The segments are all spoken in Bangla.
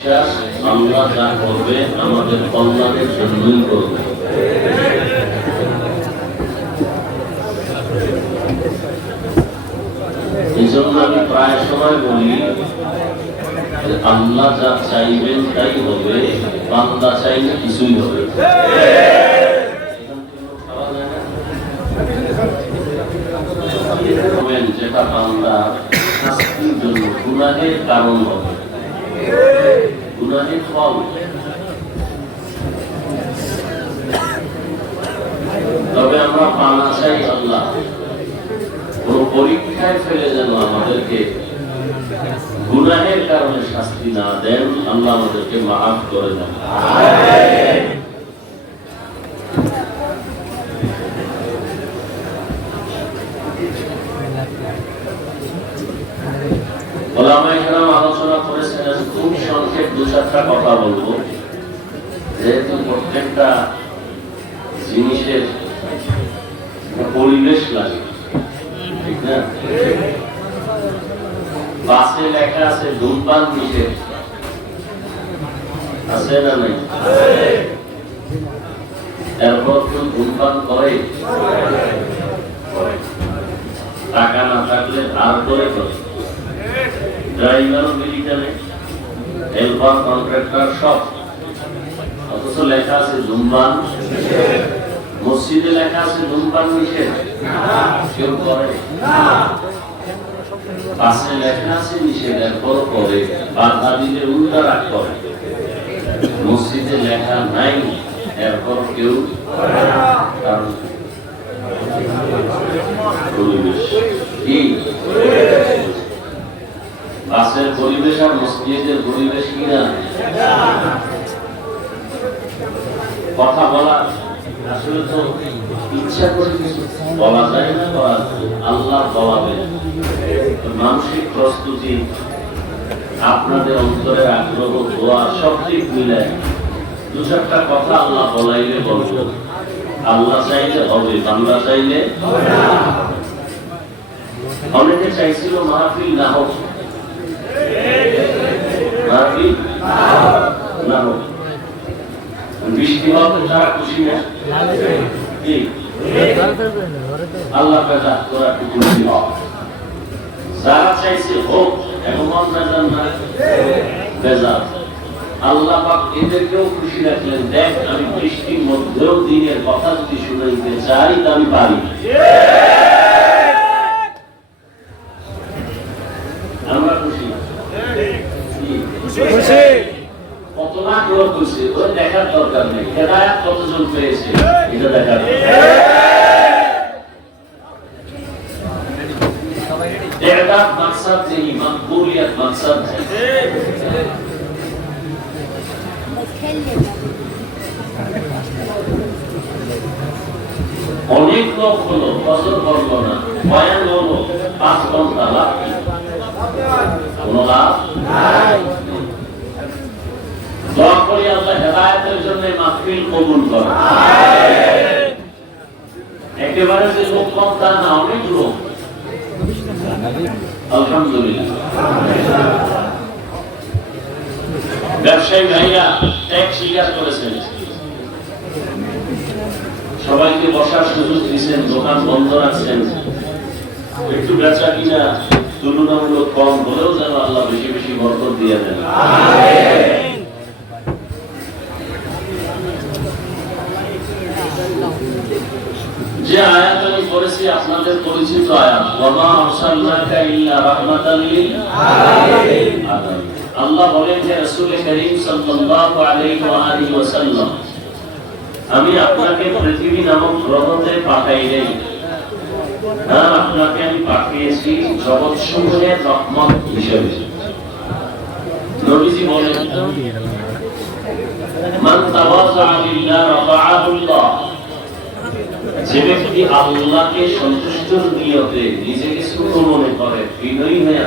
আল্লাহ যা করবে, আমাদের কল্যাণের জন্যই করবে। এই আমি প্রায় সময় বলি আল্লাহ যা চাইবেন তাই হবে, বান্দা চাইলে কিছুই হবে যেটা বান্দা শাস্তির জন্য গুনাহের কারণ হবে। গুনাহের ফল তবে আমরা পানা চাই আল্লাহ। কোন পরীক্ষায় ফেলে যেন আমাদেরকে গুনাহের কারণে শাস্তি না দেন, আল্লাহ আমাদেরকে মাফ করে দেন। আলোচনা সংক্ষেপ দু চারটা কথা বলব। যেহেতু প্রত্যেকটা জিনিসের পরিবেশ লাগে, ঠিক না? বাসে লেখা আছে, ধূমপান নিষেধ। আছে না নাই? এরপর ধূমপান করে। টাকা না থাকলে ধার করে করে। ড্রাইভারও মিলিটারে কন্ট্রাক্টর সব। অথচ লেখা আছে ধূমপান। মসজিদে লেখা আছে ধূমপান নিষেধ। কেউ করে? পাশে লেখা আছে নিষেধ, এরপর করে। বাধা দিলে উল্টা রাগ করে। মসজিদে লেখা নাই, এরপর কেউ কারণ পরিবেশ। বাসের পরিবেশ আর মসজিদের পরিবেশ কিনা কথা বলা আসলে তো ইচ্ছা করে কিছু বলা যায় না বা আল্লাহ বলাবে। মানসিক প্রস্তুতি, আপনাদের অন্তরের আগ্রহ, দোয়া সব দিক মিলে দু চারটা কথা আল্লাহ বলাইলে বলব। আল্লাহ চাইলে হবে বাংলা চাইলে অনেকে চাইছিল মাহফিল না হোক মাহফিল না হোক বৃষ্টি হবে তারা খুশি না কি? আল্লাহ কাজা তোরা একটু খুশি হ যারা চাইছে হোক এমন বেজার না বেজার আল্লাহ পাক এদেরকেও খুশি রাখলেন দেখ আমি বৃষ্টির মধ্যেও দিনের কথা যদি শুনাইতে চাই তা আমি পারি আমরা খুশি কি? কত লাখ লোক খুশি ওই দেখার দরকার নেই হেদায়াত কতজন পেয়েছে এটা দেখার है অনেক লোক হলো ফসল করল না বয়ান হলো পাঁচ ঘণ্টা লাভ কি? কোনো লাভ? দোয়া করি আল্লাহ হেদায়েতের জন্য মাহফিল কবুল করে একেবারে যে লোক কম তা না অনেক লোক। সবাইকে বসার সুযোগ দিচ্ছেন দোকান বন্ধ রাখছেন। একটু বেচা কিনা তুলনামূলক কম হলেও যেন আল্লাহ বেশি বেশি বরকত দিয়ে দেন। যে আয়াত আমি পড়েছি, আপনাদের পরিচিত আয়াত আল্লাহ বলেন যে করিম সাল্লাল্লাহু আলাইহি ওয়া আলিহি ওয়াসাল্লাম, আমি আপনাকে পৃথিবী নামক গ্রহতে পাঠাই নাই। না, আপনাকে আমি পাঠিয়েছি জগৎ সমূহের রহমত হিসেবে। নবীজি বলেন, মান তাওয়াযা লিল্লাহ যে করে হয়ে হয়ে হয়ে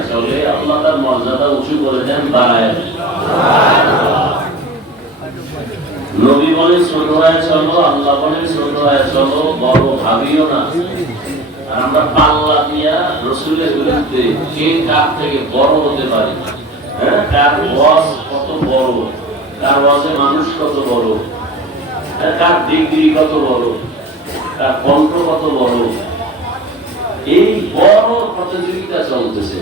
থেকে বড় হতে পারি? হ্যাঁ? কার বস কত বড়? কার ওয়াজে মানুষ কত বড়? কার ডিগ্রি কত বড়? কণ্ঠ কত বড় এই বড় প্রতিযোগিতা চলতেছে।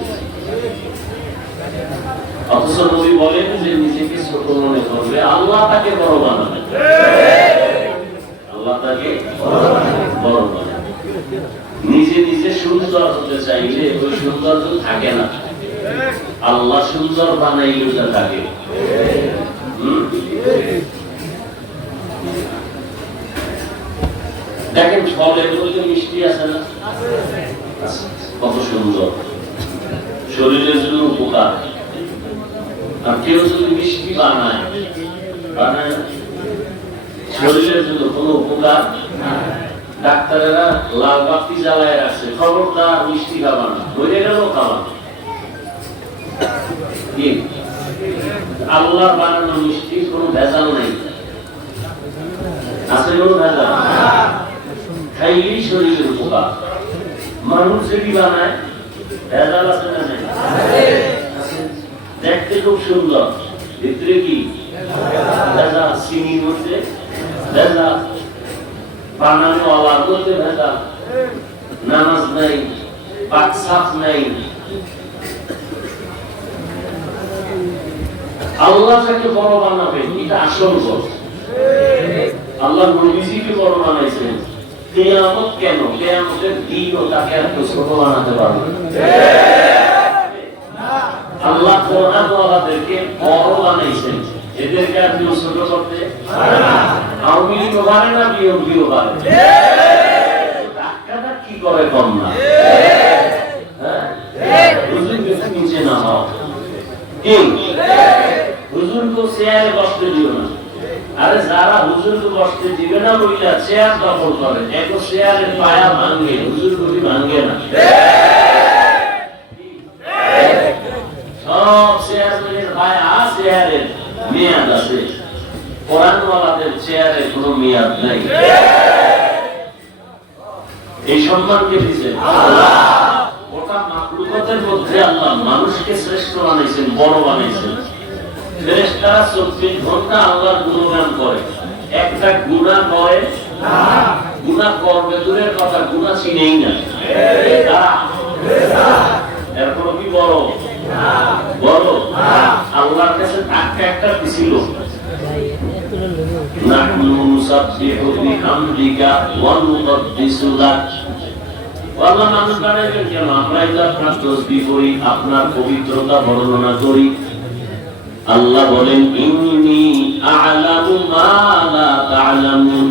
অথচ নবী বলেন যে নিজেকে ছোট মনে করবে, আল্লাহ তাকে বড় বানাবে। আল্লাহ তাকে বড় বানাবে। নিজে নিজে সুন্দর হতে চাইলে ওই সৌন্দর্য থাকে না। আল্লাহ সুন্দর বানাইলে ওটা থাকে। দেখেন ফলের মধ্যে মিষ্টি আছে না। কত সুন্দর। শরীরের জন্য উপকার। আর কেউ যদি মিষ্টি বানায় বানায় শরীরের জন্য কোনো উপকার? ডাক্তারেরা লাল বাতি জ্বালায় রাখছে। খবরদার মিষ্টি খাবা না। বইরে গেলেও খাবা আল্লাহ বানানো মিষ্টি কোনো ভেজাল নেই। আছে কোনো ভেজাল? খাইলেই শরীরের উপকার মানুষ যেটি বানায়, ভেজাল আছে না নেই? দেখতে খুব সুন্দর। ভিতরে কি? ভেজাল চিনির মধ্যে ভেজাল বানানো আওয়াজ মধ্যে ভেজাল নামাজ নাই, পাক সাফ নাই। আল্লাহ তাকে বড় বানাবে এটা আসল আল্লাহ নবীজিকে বড় বানাইছেন। কেয়ামত কেন? কেয়ামতের দিনও তাকে এত ছোট বানাতে পারবে আল্লাহ কোরআন ওয়ালাদেরকে বড় বানাইছেন। এদেরকে আর ছোট করতে আওয়ামী লীগও পারে না বিএনপিও পারে টাকাটা কি করে কম না? নিচে না হও কি? হুজুর তো চেয়ারে বসতে দিও না। আরে যারা বসতে দিবে না চেয়ার দখল করে। এক চেয়ারের পায়া হুজুর গুলি না। সব চেয়ারম্যানের পায়া চেয়ারের মেয়াদ আছে। কোরআনওয়ালাদের চেয়ারে কোনো মেয়াদ নাই। এই সম্মান কে দিয়েছেন ওটা মাকলুকতের মধ্যে আল্লাহ মানুষকে শ্রেষ্ঠ বানাইছেন, বড় বানাইছেন। ফেরেশতারা চব্বিশ ঘণ্টা আল্লাহর গুণগান করে। একটা গুণা করে গুণা করবে দূরের কথা গুণা চিনেই না। এরপর কি বড়? বড়? আল্লাহর কাছে ধাক্কা একটা ছিল নাহনু নুসাব্বিহু বিহামদিকা ওয়া নুকদ্দিসু আল্লাহ মানুষ বানাইবেন কেন আমরাই তো আপনার তসবিহ করি আপনার পবিত্রতা বর্ণনা করি। আল্লাহ বলেন ইনি আ'লামু মা লা তা'লামুন।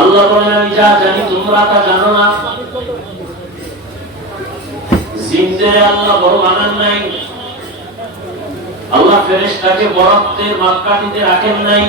আল্লাহ বলেন, আমি যা জানি, তোমরা তা জানো না। জিন্দে আল্লাহ বড় বানান নাই। আল্লাহ ফেরেশতাকে বরফের মাপকাঠিতে রাখেন নাই।